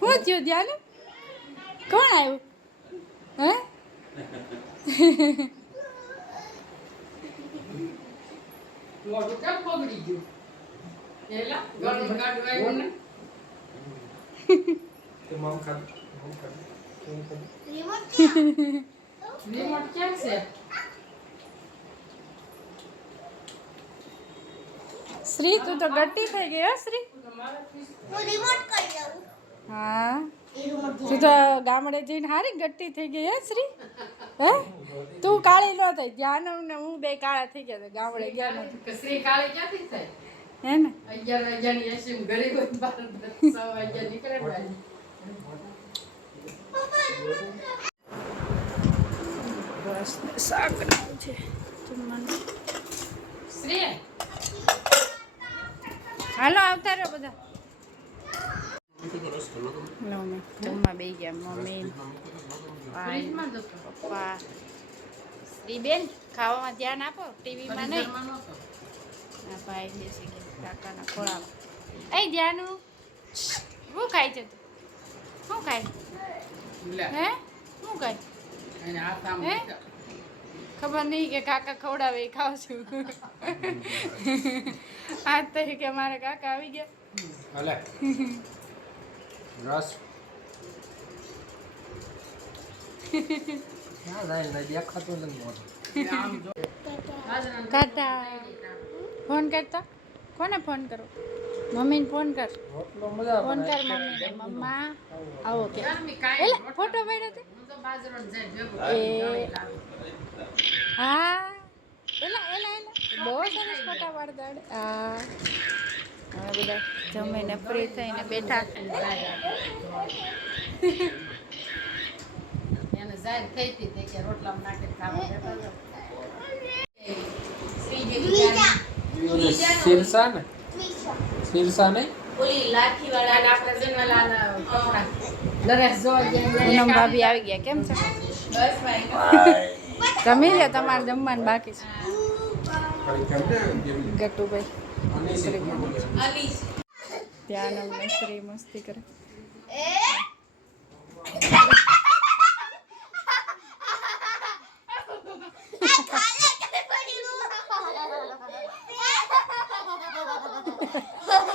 હું થયું ધ્યાન કોણ આવ્યું હે મોઢું કેમ બગડી ગયું એલા ગળું કાઢવાયું ને તો મમ ખા રિમોટ ક્યાં છે શ્રી તું તો ગટ્ટી થઈ ગઈ હો શ્રી હું રિમોટ કરી દઉં હા એ રિમોટ તું તો ગામડે જઈને હારી ગટ્ટી થઈ ગઈ હે શ્રી હે તું કાળી ન થઈ જાનવ ને હું બે કાળા થઈ ગયા હતા ગામડે ગયા નથી કસરી કાળી ક્યાંથી થાય હે ને 11 વાગ્યાની એસી ગરીબ 6 વાગ્યા નીકળે ભાઈ બસ શાક બનાવું છે જમવાનું શ્રી હાલો આવતા રહ્યો બધા જમવા બે ગયા મમ્મી ફ્રીજમાં જતો પપ્પા શ્રીબેન ખાવામાં ધ્યાન આપો ટીવીમાં નહીં ના ભાઈ બેસી ગયા કાકાના ખોળામાં એ ધ્યાનું શું ખાય છે તું શું ખાય લે હે શું ખાય અને આ કામ હે? ખબર નહીં કે કાકા ખવડાવે એ ખાવ છું આજ તરીકે મારા કાકા આવી ગયા હાલે રસ ના ના ના દેખાતો નથી મોઢું આમ જો કાકા ફોન કરતા કોને ફોન કરો મમ્મીને ફોન કર રોટલો મજા ફોન કર મમ્મીને મમ્મા આવો કે ગરમી કાંઈ એલા ફોટો પાડ્યો તે હું તો બાજરો જ જાય ભેગું એ. કરી લાગે. હા એલા એલા એલા બહુ સરસ ફોટા પાડતા આવડે. હા હવે બધા જમીને ફ્રી થઈને બેઠા એને જાહેર થઈ હતી તે કે રોટલામાં નાખીને ખાવા દેતા જાઓ. શ્રી જેવી જાણી. શીરસા ને ત્રીસો શીરસા નહીં ઓલી લાઠીવાળા ને આપણે જન્મેલા કપડા નરેશ જોવા ગયા પૂનમ ભાભી આવી ગયા કેમ છે બસ ભાઈ જમી લે તમારે જમવાનું બાકી છે ખાલી કેમ ને ગટુભાઈ અને અલી ત્યાં અમને શ્રી મસ્તી કરે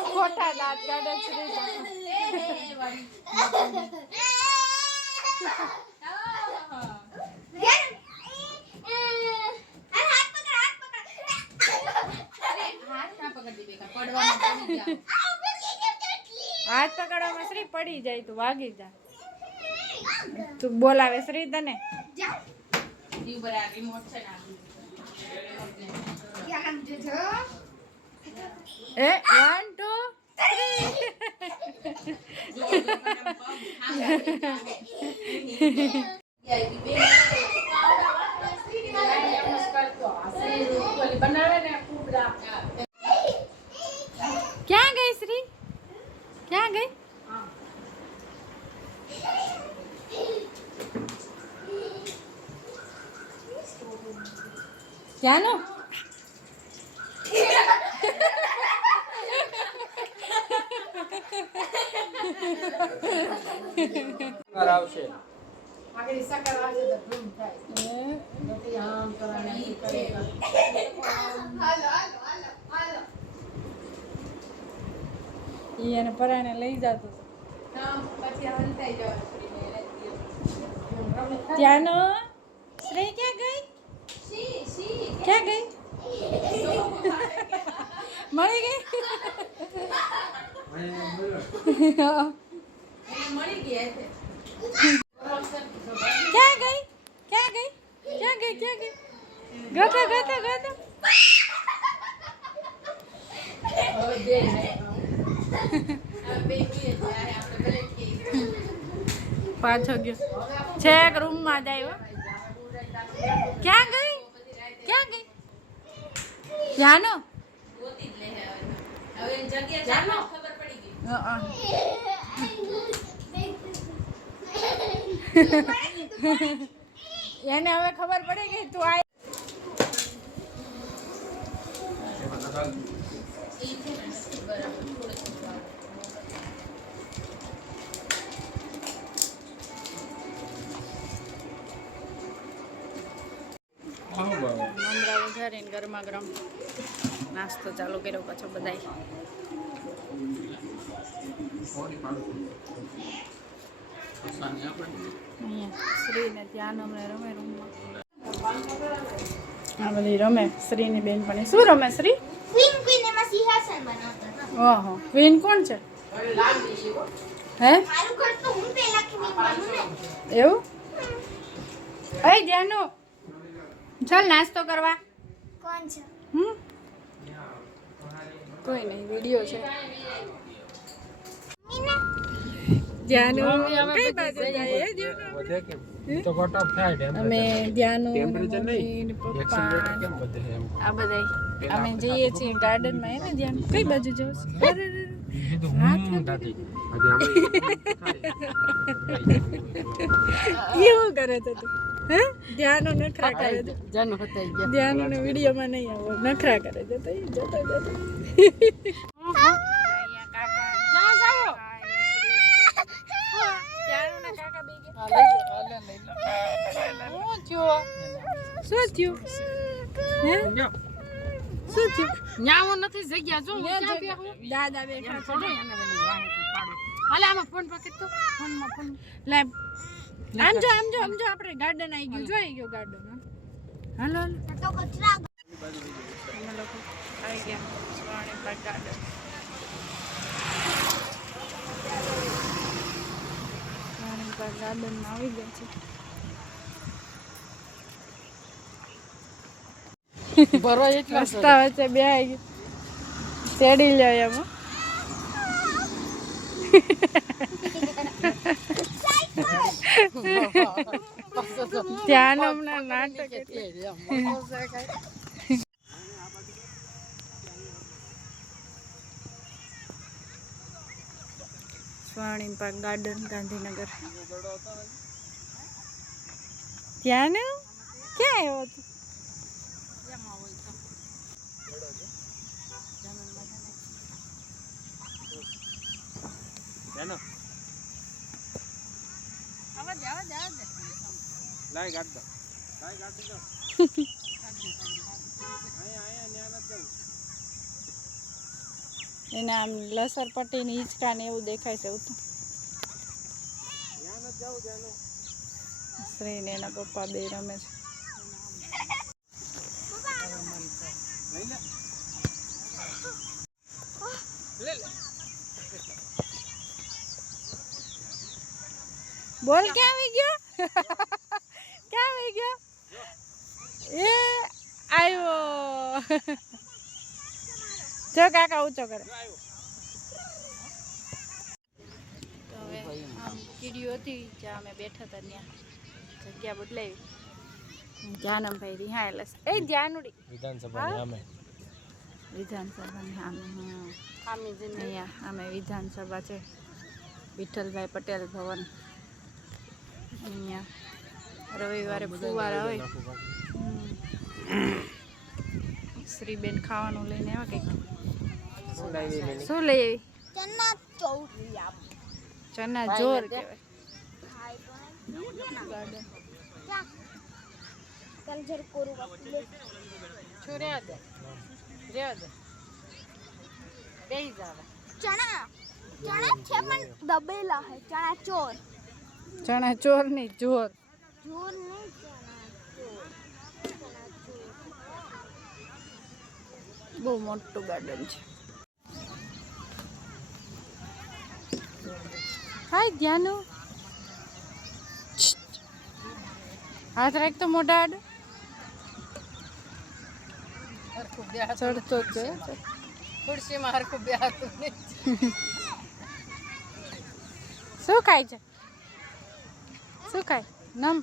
ખોટા દાંત કાઢે શ્રી હાથ પકડવામાં શ્રી પડી જાય તું વાગી જા તું બોલાવે શ્રી તને એ 1 ક્યાં ગઈ શ્રી ક્યાં ગઈ ક્યાંનો આવશે આગળ સકર આવે તો ધૂમ થાય નથી આમ કરવાને ઈ કરે ઈ એને પરાણે લઈ જતો પછી હંતાઈ જવા ત્યાંનો શ્રી ક્યાં ગઈ ક્યાં ગઈ મળી ગઈ મળી ગયા છે ક્યાં ગઈ ક્યાં ગઈ ક્યાં ગઈ ક્યાં ગઈ ગતો ગતો ગતો હવે બે બે કે જાય આપણે ભલે કે પાછો ગયો છેક રૂમમાં જાય હો ક્યાં ગઈ ક્યાં ગઈ જાનો ગોતી જ લે હવે એની જગ્યા જાનો ખબર પડી ગઈ એને હવે ખબર પડી ગઈ તું આ ઈ છે ને બરાબર થોડું વઘારીને ગરમા ગરમ નાસ્તો ચાલુ કર્યો પાછો બધાય. અહીંયા શ્રીને ત્યાં અમને રમે રૂમમાં. આ બધી રમે શ્રીની બેનપણી. શું રમે શ્રી? ક્વીન એમાં સિંહાસન બનાવતા હતા. ઓહો, ક્વીન કોણ છે? હે મારું ઘર તો હું પહેલા ક્વીન બનું ને. એવું? એ ધ્યાનો ચાલ નાસ્તો કરવા. કોણ છે? કોઈ નહીં, વિડીયો છે. મીના ધ્યાનો કઈ બાજુ જાય? વધે કેમ? તો કટ ઓફ થાય ટેમ્પરેચર. અમે ધ્યાનો ટેમ્પરેચર નહીં, પપ્પા એક્સિલેટર કેમ વધે એમ? આ બધાય અમે જઈએ છીએ ગાર્ડનમાં. એને ધ્યાન કઈ બાજુ જવું? કીધું દાદી આજે અમે એવું કરે છે તું? હે ધ્યાનો નખરા કરે છે. જાનો હતાઈ ગયા. ધ્યાનો ને વિડીયોમાં નહીં આવો, નખરા કરે છે. તો જતો અહીંયા કાકા ક્યાં જાઓ? ધ્યાનો ને કાકા બે ગયા. લઈ લો. શું થયું? શું થયું? હે શું થયું? ન્યાવો નથી જગ્યા જો હું ન્યા ક્યાં જગ્યા. બેહું? દાદા બેઠા છે. થોડો એને બની વાહેથી પાડો. હાલે આમાં ફોન પકડ તો ફોનમાં ફોન. લે આમ જો આપણે ગાર્ડન આવી ગયું. જોઈ ગયો ગાર્ડન. હાલો હાલો તો કચરા અમે લોકો આવી ગયા સ્વાણી પાર્ક ગાર્ડન. સ્વાણી પાર્ક ગાર્ડનમાં આવી ગયા છે. ભરવા એટલા રસ્તા વચ્ચે બે આવી ગયા. ચડી લ્યો એમાં. ધ્યાન હમણાં નાટક સ્વાણી પાર્ક ગાર્ડન ગાંધીનગર. ધ્યાન ક્યાં આવ્યો હતો? જાનો લાઈ ગાડ દો. એને આમ લસર પટ્ટી ની હિંચકા ને એવું દેખાય છે. શ્રી ને એના પપ્પા બે રમે છે. બોલ ક્યાં આવી ગયો? ક્યાં આવી ગયો? એ આવ્યો. જો કાકા ઊંચો કરે. તો હવે આમ કીડીઓ હતી જ્યાં અમે બેઠા હતા ત્યાં જગ્યા બદલાવી. ધ્યાનમભાઈ રિહાયેલા છે. એ ધ્યાનુડી વિધાનસભાની સામે. વિધાનસભાની સામે. આમી જઈને અહીંયા અમે વિધાનસભા છે. વિઠ્ઠલભાઈ પટેલ ભવન. અહીંયા રવિવારે ફુવારા હોય. શ્રીબેન ખાવાનું લઈને આવ્યા કંઈક. શું લઈ આવી? ચના ચૌરી આપ ચના જોર કહેવાય. ચાલ જર કોરું વાપલે છોર્યા દે રેવા દે બેહી જાવ. ચણા ચણા છે પણ દબેલા હે. ચણા ચોર ચણા ચોર નહીં, જોર. ચોર નહીં ચણા ચોર. બહુ મોટું ગાર્ડન છે. હાય ધ્યાનુ. હાથ રાખ તો મોઢા આડું. હરખું બેહાતું ચડતો જ છે. ખુરશીમાં હરખું બેહાતું નહીં. શું ખાય છે? શું ખાય? નમ.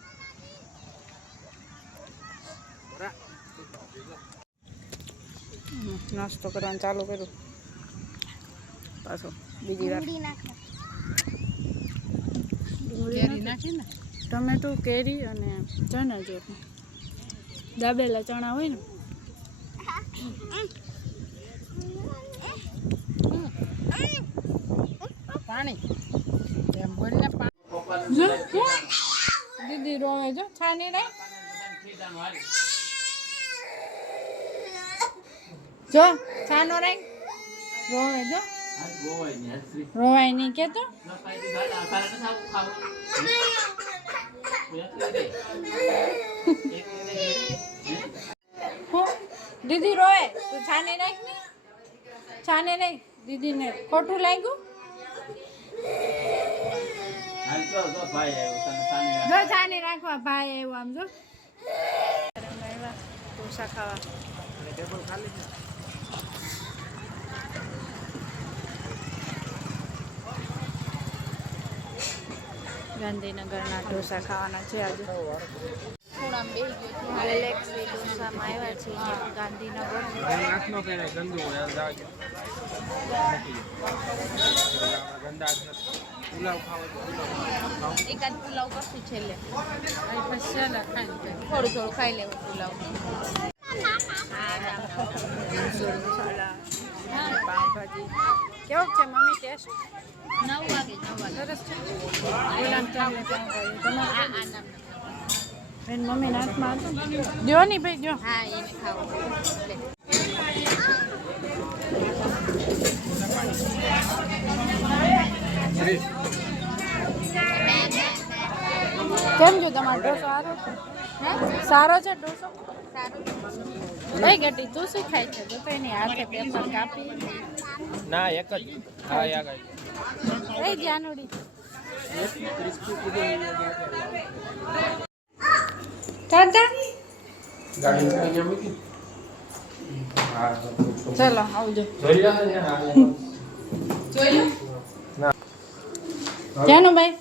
નાસ્તો કરવાનું ચાલુ કર્યું પાછું બીજી વાર. ડુંગળી નાખે. કેરી નાખી ને ટમેટું, કેરી અને ચણા જો દાબેલા ચણા હોય ને. પાણી એમ બોલને દીદી રોવે જો છાની રહી. જો છાનો રાખ રોવે જો રોવાય નહીં કેતો હું દીદી રોવે તું છાને રાખ ને છાને રાખ દીદીને ખોટું લાગ્યું જો છાને રાખવા ભાઈ આવ્યો આમ જો ઢોસા ખાવા ગાંધીનગરના ઢોસા ખાવાના છે આજે ગેલેક્સી ઢોસામાં આવ્યા છીએ ગાંધીનગર નાખનો કે ગંદુ હોય પુલાવ ખાવો એકાદ પુલાવ કરશું છેલ્લે થોડું થોડું ખાઈ લેવું પુલાવ પાવભાજી કેવો છે મમ્મી ટેસ્ટ 9 વાગે સરસ છે ગુલાબજામુન પાવભાજી તમારે બેન મમ્મી નાથમાં હતું જો ની ભાઈ જો હા એને ખાવું કેમ જો તમારો ઢોસો સારો છે ઢોસો કઈ ગટી તું શું ખાય છે તો એની હાથે પેપર કાપી ના એક જ હા યાર એ જાનુડી ટાટા ગાડી અહીંયા મૂકી હા ચલો આવજો જોઈ લો જોઈ લો જાનુભાઈ